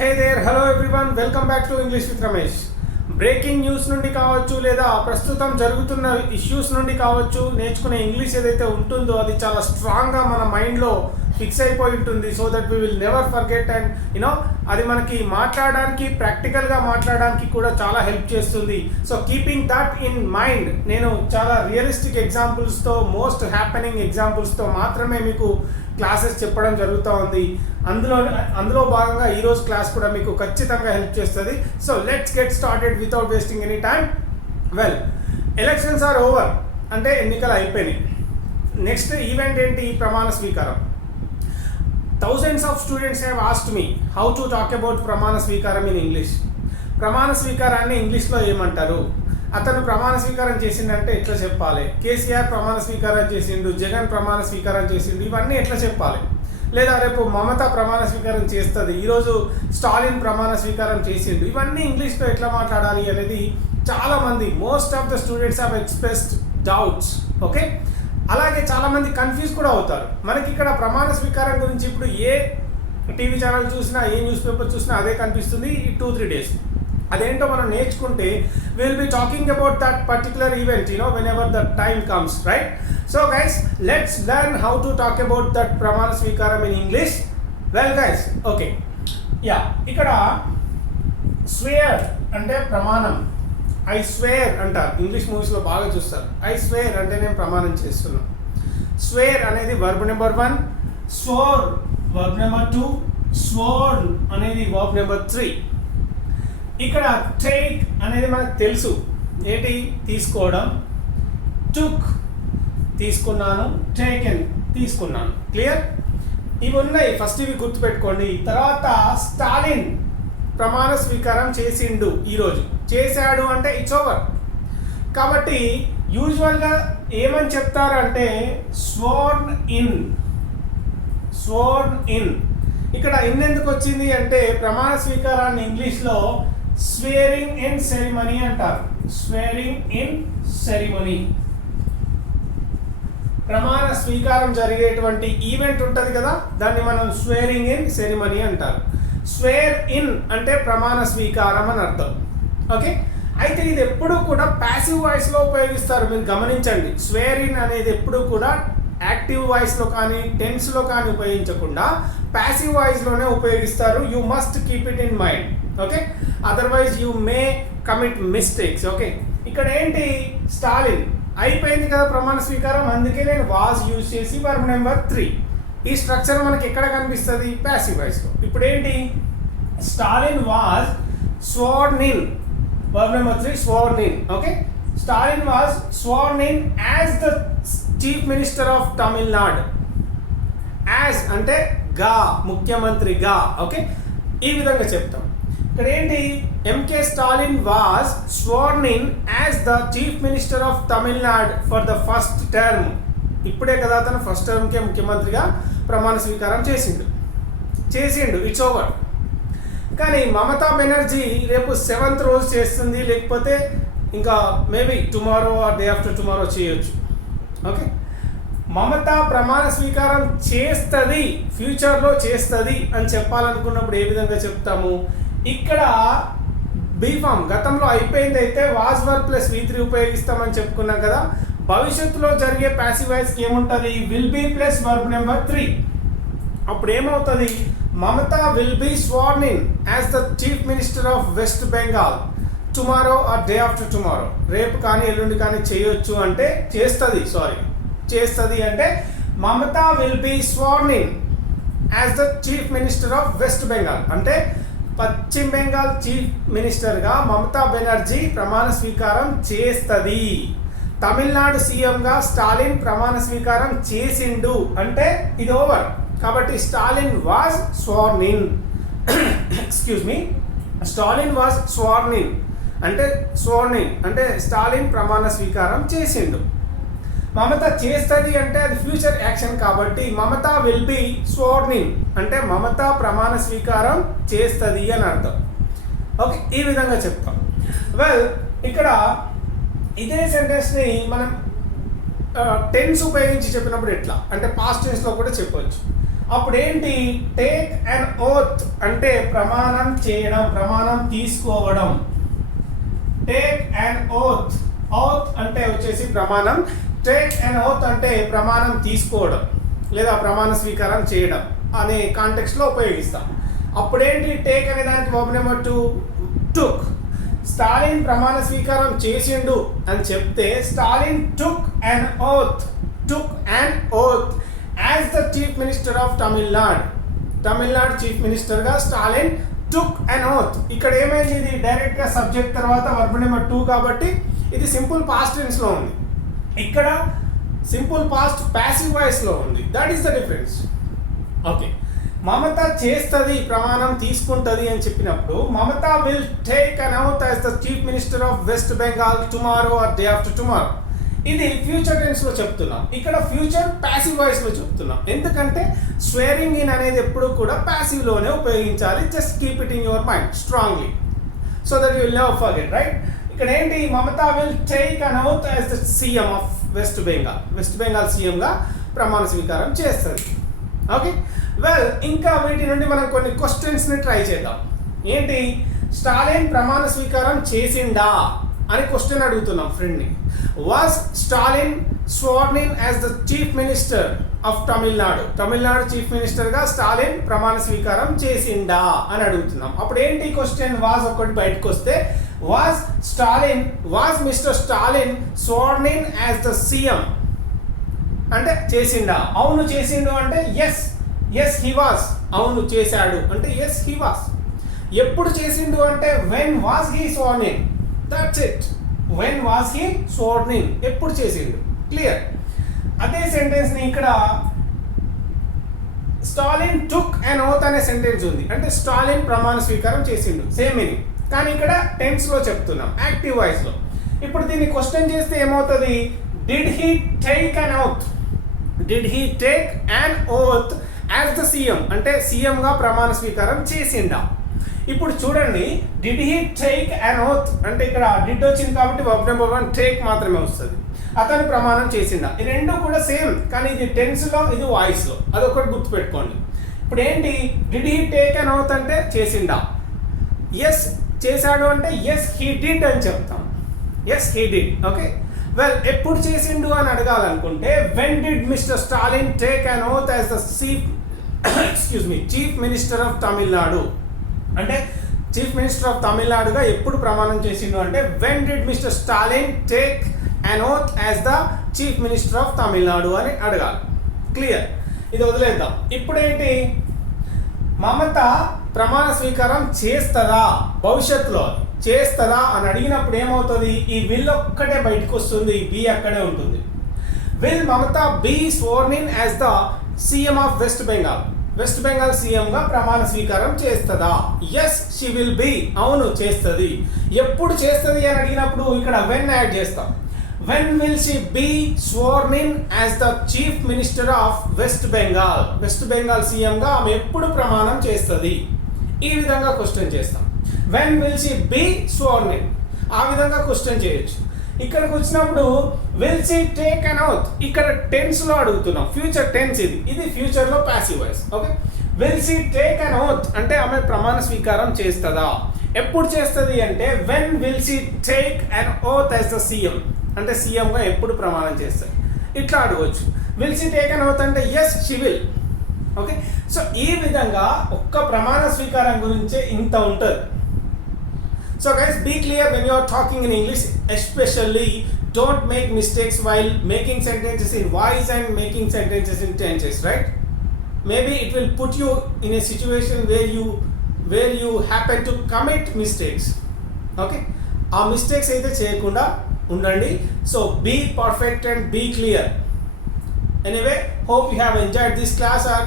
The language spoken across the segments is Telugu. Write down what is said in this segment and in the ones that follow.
Hey there, hello everyone, welcome back to English with Ramesh. Breaking news నుండి కావచ్చు, లేదా ప్రస్తుతం జరుగుతున్న ఇష్యూస్ నుండి కావచ్చు, నేర్చుకునే ఇంగ్లీష్ ఏదైతే ఉంటుందో అది చాలా స్ట్రాంగ్గా మన మైండ్లో ఫిక్స్ అయిపోయి ఉంటుంది. So that we will never forget and you know అది మనకి మాట్లాడడానికి, ప్రాక్టికల్గా మాట్లాడడానికి కూడా చాలా హెల్ప్ చేస్తుంది. So keeping that in mind నేను చాలా రియలిస్టిక్ ఎగ్జాంపుల్స్తో, మోస్ట్ హ్యాపెనింగ్ ఎగ్జాంపుల్స్తో మాత్రమే మీకు క్లాసెస్ చెప్పడం జరుగుతూ ఉంది. అందులో భాగంగా ఈరోజు క్లాస్ కూడా మీకు ఖచ్చితంగా హెల్ప్ చేస్తుంది. So let's get started without wasting any time. Well, elections are over, అంటే ఎన్నికలు అయిపోయినాయి. నెక్స్ట్ ఈవెంట్ ఏంటి? ప్రమాణ స్వీకారం. Thousands of students have asked me how to talk about ప్రమాణ స్వీకారం in English. ప్రమాణ స్వీకారాన్ని ఇంగ్లీష్లో ఏమంటారు? అతను ప్రమాణ స్వీకారం చేసిందంటే ఎట్లా చెప్పాలి? కేసీఆర్ ప్రమాణ స్వీకారం చేసిండు, జగన్ ప్రమాణ స్వీకారం చేసిండు, ఇవన్నీ ఎట్లా చెప్పాలి? లేదా రేపు మమత ప్రమాణ స్వీకారం చేస్తుంది, ఈరోజు స్టాలిన్ ప్రమాణ స్వీకారం చేసిండు, ఇవన్నీ ఇంగ్లీష్లో ఎట్లా మాట్లాడాలి అనేది చాలామంది, most of the students have expressed doubts. Okay, అలాగే చాలామంది కన్ఫ్యూజ్ కూడా అవుతారు. మనకి ఇక్కడ ప్రమాణ స్వీకారం గురించి ఇప్పుడు ఏ టీవీ ఛానల్ చూసినా, ఏ న్యూస్ పేపర్ చూసినా అదే కనిపిస్తుంది ఈ 2-3 days. అదేంటో మనం నేర్చుకుంటే will be talking about that particular event when ever the time comes, right? So guys, let's learn how to talk about that ప్రమాణ స్వీకారం in English. Well guys, okay, yeah, ఇక్కడ స్వేర్ అంటే ప్రమాణం. ఐ స్వేర్ అంటారు, ఇంగ్లీష్ మూవీస్లో బాగా చూస్తారు. ఐ స్వేర్ అంటే నేను ప్రమాణం చేస్తున్నాను. స్వేర్ అనేది verb number 1, swore verb number 2, స్వోర్న్ అనేది వర్బ్ నెంబర్ 3. ఇక్కడ టేక్ అనేది మనకు తెలుసు, ఏంటి? తీసుకోవడం. టుక్ తీసుకున్నాను, టేకెన్ తీసుకున్నాను. క్లియర్? ఇవి ఉన్నాయి, ఫస్ట్ ఇవి గుర్తుపెట్టుకోండి. తర్వాత స్టాలిన్ ప్రమాణ స్వీకారం చేసిండు, ఈరోజు చేశాడు అంటే ఇట్స్ ఓవర్. కాబట్టి యూజువల్గా ఏమని చెప్తారంటే స్వోర్న్ ఇన్. స్వోర్న్ ఇన్. ఇక్కడ ఇన్ ఎందుకు వచ్చింది అంటే ప్రమాణ స్వీకారాన్ని ఇంగ్లీష్లో స్వేరింగ్ ఇన్ సెరిమనీ అంటారు. స్వేరింగ్ ఇన్ సెరిమనీ. ప్రమాణ స్వీకారం జరిగేటువంటి ఈవెంట్ ఉంటుంది కదా, దాన్ని మనం స్వేరింగ్ ఇన్ సెరిమనీ అంటారు. స్వేర్ ఇన్ అంటే ప్రమాణ స్వీకారం అని అర్థం. ఓకే, అయితే ఇది ఎప్పుడూ కూడా ప్యాసివ్ వాయిస్లో ఉపయోగిస్తారు. మీరు గమనించండి, స్వేర్ ఇన్ అనేది ఎప్పుడూ కూడా యాక్టివ్ వాయిస్లో కానీ టెన్స్లో కానీ ఉపయోగించకుండా ప్యాసివ్ వాయిస్లోనే ఉపయోగిస్తారు. You must keep it in mind. Okay, otherwise you may commit mistakes. Okay, ఇక్కడ ఏంటి? స్టాలిన్ అయిపోయింది కదా ప్రమాణ స్వీకారం, అందుకే నేను వాజ్ యూజ్ చేసి వర్బ్ నెంబర్ 3. ఈ స్ట్రక్చర్ మనకి ఎక్కడ కనిపిస్తుంది? ప్యాసివ్ వాయిస్లో. ఇప్పుడు ఏంటి? Stalin was sworn in, verb number 3, sworn in. Okay, Stalin was sworn in as the chief minister of Tamil Nadu. As అంటే గా, ముఖ్యమంత్రిగా. ఓకే, ఈ విధంగా చెప్తాం. ఇక్కడ ఏంటి? MK Stalin was sworn in as the chief minister of Tamil Nadu for the first term. ఇప్పుడే కదా అతను ఫస్ట్ టర్మ్కే ముఖ్యమంత్రిగా ప్రమాణ స్వీకారం చేసిండు. It's over. కానీ మమతా బెనర్జీ రేపు 7th రోజు చేస్తుంది, లేకపోతే ఇంకా maybe tomorrow or day after tomorrow చేయొచ్చు. ఓకే, మమతా ప్రమాణ స్వీకారం చేస్తుంది, ఫ్యూచర్లో చేస్తుంది అని చెప్పాలనుకున్నప్పుడు ఏ విధంగా చెప్తాము? ఇక్కడ బీఫామ్ గతంలో అయిపోయింది అయితే వాజ్ వర్బ్ ప్లస్ V3 ఉపయోగిస్తామని చెప్పుకున్నాం కదా. భవిష్యత్తులో జరిగే ప్యాసివ్ వాయిస్కి ఏముంటుంది? Will be plus verb number 3. అప్పుడు ఏమవుతుంది? Mamata will be sworn in as the chief minister of West Bengal tomorrow or day after tomorrow. రేపు కానీ ఎల్లుండి కానీ చేయొచ్చు అంటే చేస్తుంది అంటే Mamata will be sworn in as the chief minister of West Bengal అంటే పశ్చిమ బెంగాల్ చీఫ్ మినిస్టర్గా మమతా బెనర్జీ ప్రమాణ స్వీకారం చేస్తుంది. తమిళనాడు సీఎంగా స్టాలిన్ ప్రమాణ స్వీకారం చేసిండు అంటే ఇది ఓవర్. కాబట్టి Stalin was sworn in. Excuse me, Stalin was sworn in అంటే స్టాలిన్ ప్రమాణ స్వీకారం చేసిండు. మమత చేస్తుంది అంటే అది ఫ్యూచర్ యాక్షన్ కాబట్టి Mamata will be sworn in అంటే మమత ప్రమాణ స్వీకారం చేస్తుంది అని అర్థం. ఓకే, ఈ విధంగా చెప్తాం. వెల్, ఇక్కడ ఇదే సెంటెన్స్ని మనం టెన్స్ ఉపయోగించి చెప్పినప్పుడు ఎట్లా అంటే పాస్ట్ టెన్స్లో కూడా చెప్పవచ్చు. అప్పుడు ఏంటి, టేక్ అండ్ ఓత్ అంటే ప్రమాణం చేయడం, ప్రమాణం తీసుకోవడం. టేక్ అండ్ ఓత్, ఓత్ అంటే వచ్చేసి ప్రమాణం, టేక్ అండ్ ఓత్ అంటే ప్రమాణం తీసుకోవడం లేదా ప్రమాణ స్వీకారం చేయడం అనే కాంటెక్స్ట్లో ఉపయోగిస్తాం. అప్పుడేంటి, టేక్ అనే దానికి వర్బ్ నెంబర్ 2 టుక్. స్టాలిన్ ప్రమాణ స్వీకారం చేసిండు అని చెప్తే Stalin took an oath, took an oath as the chief minister of Tamil Nadu. Tamil Nadu chief మినిస్టర్గా స్టాలిన్ టుక్ అండ్ ఓత్. ఇక్కడ ఏమైంది, ఇది డైరెక్ట్గా సబ్జెక్ట్ తర్వాత వర్బ్ నెంబర్ 2 కాబట్టి ఇది సింపుల్ పాస్ట్ టెన్స్లో ఉంది. ఇక్కడ సింపుల్ పాస్ట్ ప్యాసివ్ వాయిస్లో ఉంది. That is the difference. Okay, Mamata చేస్తుంది, ప్రమాణం తీసుకుంటుంది అని చెప్పినప్పుడు Mamata will take an oath as the chief minister of West Bengal tomorrow or day after tomorrow. ఇది ఫ్యూచర్ టెన్స్లో చెప్తున్నాం, ఇక్కడ ఫ్యూచర్ ప్యాసివ్ వాయిస్లో చెప్తున్నాం. ఎందుకంటే స్వేరింగ్ ఇన్ అనేది ఎప్పుడు కూడా ప్యాసివ్లోనే ఉపయోగించాలి. Just keep it in your mind strongly so that you will never forget, right? ఇక్కడ ఏంటి, Mamata will take an oath as the CM of West Bengal. West Bengal సీఎంగా ప్రమాణ స్వీకారం చేస్తుంది. ఓకే, వెల్, ఇంకా వీటి నుండి మనం కొన్ని క్వశ్చన్స్ని ట్రై చేద్దాం. ఏంటి, స్టాలిన్ ప్రమాణ స్వీకారం చేసిండా అని క్వశ్చన్ అడుగుతున్నాం ఫ్రెండ్ని. Was Stalin sworn in as the chief minister of Tamil Nadu. Tamil Nadu chief మినిస్టర్గా స్టాలిన్ ప్రమాణ స్వీకారం చేసిండా అని అడుగుతున్నాం. అప్పుడు ఏంటి క్వశ్చన్, వాజ్ ఒకటి బయటకు వస్తే was mister Stalin sworn in as the CM అంటే చేసిండా. అవును చేసిండు అంటే ఎస్ హీ వాస్. అవును చేశాడు అంటే ఎస్ హీ వాస్. ఎప్పుడు చేసిండు అంటే when was he sworn in. That's it. When was he sworn in, ఎప్పుడు చేసిండు, క్లియర్. అదే సెంటెన్స్ని ఇక్కడ స్టాలిన్ టుక్ అండ్ ఓత్ అనే సెంటెన్స్ ఉంది, అంటే స్టాలిన్ ప్రమాణ స్వీకారం చేసిండు, సేమ్ మీనింగ్. కానీ ఇక్కడ టెన్స్లో చెప్తున్నాం, యాక్టివ్ వాయిస్లో. ఇప్పుడు దీన్ని క్వశ్చన్ చేస్తే ఏమవుతుంది, did he take an oath, did he take an oath as the CM అంటే సీఎంగా ప్రమాణ స్వీకారం చేసిండా. ఇప్పుడు చూడండి, did he take an oath అంటే ఇక్కడ డిడ్ వచ్చింది కాబట్టి వర్బ్ నెంబర్ 1 టేక్ మాత్రమే వస్తుంది. అతను ప్రమాణం చేసిండా. ఈ రెండు కూడా సేమ్, కానీ ఇది టెన్స్లో, ఇది వాయిస్లో. అదొకటి గుర్తుపెట్టుకోండి. ఇప్పుడు ఏంటి, did he take an oath అంటే చేసిండా. ఎస్ చేశాడు అంటే ఎస్ హీ డిడ్ అని చెప్తాం. Yes he did. Okay, well, ఎప్పుడు చేసిండు అని అడగాలనుకుంటే when did mister Stalin take an oath as the chief minister of Tamil Nadu అంటే చీఫ్ మినిస్టర్ ఆఫ్ తమిళనాడుగా ఎప్పుడు ప్రమాణం చేసిండు అంటే when did mister Stalin take an oath as the chief minister of Tamil Nadu అని అడగాలి. క్లియర్, ఇది వదిలేద్దాం. ఇప్పుడేంటి, మమత ప్రమాణ స్వీకారం చేస్తుందా, భవిష్యత్తులో చేస్తుందా అని అడిగినప్పుడు ఏమవుతుంది, ఈ విల్ ఒక్కటే బయటకు వస్తుంది, బి అక్కడే ఉంటుంది. Will Mamata be sworn in as the CM of West Bengal. West Bengal సీఎంగా ప్రమాణ స్వీకారం చేస్తుందా. ఎస్ షీ విల్ బి, అవును చేస్తుంది. ఎప్పుడు చేస్తుంది అని అడిగినప్పుడు ఇక్కడ వెన్ యాడ్ చేస్తాం. When will she be sworn in as the chief minister of West Bengal. West Bengal సీఎంగా ఆమె ఎప్పుడు ప్రమాణం చేస్తుంది, ఈ విధంగా క్వశ్చన్ చేస్తాం. When will she be sworn in, ఆ విధంగా క్వశ్చన్ చేయొచ్చు. ఇక్కడికి వచ్చినప్పుడు will she take an oath, ఇక్కడ టెన్స్లో అడుగుతున్నాం, ఫ్యూచర్ టెన్స్. ఇది ఫ్యూచర్లో passive voice. Okay, will she take an oath అంటే ఆమె ప్రమాణ స్వీకారం చేస్తుందా. ఎప్పుడు చేస్తుంది అంటే when will she take an oath as the CM అంటే సీఎంగా ఎప్పుడు ప్రమాణం చేస్తుంది, ఇట్లా అడగవచ్చు. Will she take an oath అంటే yes she will. Okay, so ఈ విధంగా ఒక్క ప్రమాణ స్వీకారం గురించే ఇంత ఉంటుంది. So guys, be clear when you are talking in English, especially don't make mistakes while making sentences in voice and making sentences in tenses, right? Maybe it will put you in a situation where you happen to commit mistakes. Okay? ఆ మిస్టేక్స్ అయితే చేయకుండా ఉండండి. So be perfect and be clear. Anyway, hope you have enjoyed this class or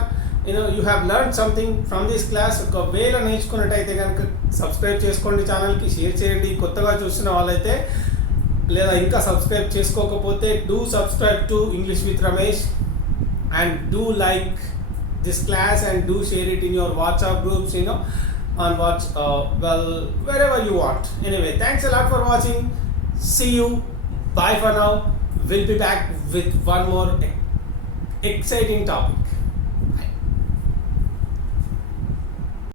you have learned something from this class. ఒకవేళ నేర్చుకున్నట్టయితే కనుక సబ్స్క్రైబ్ చేసుకోండి, ఛానల్కి షేర్ చేయండి. కొత్తగా చూస్తున్న వాళ్ళైతే లేదా ఇంకా సబ్స్క్రైబ్ చేసుకోకపోతే do subscribe to English with Ramesh and do like this class and do share it in your WhatsApp groups, on wherever you want. Anyway, thanks a lot for watching. See you. Bye for now. We'll be back with one more exciting topic.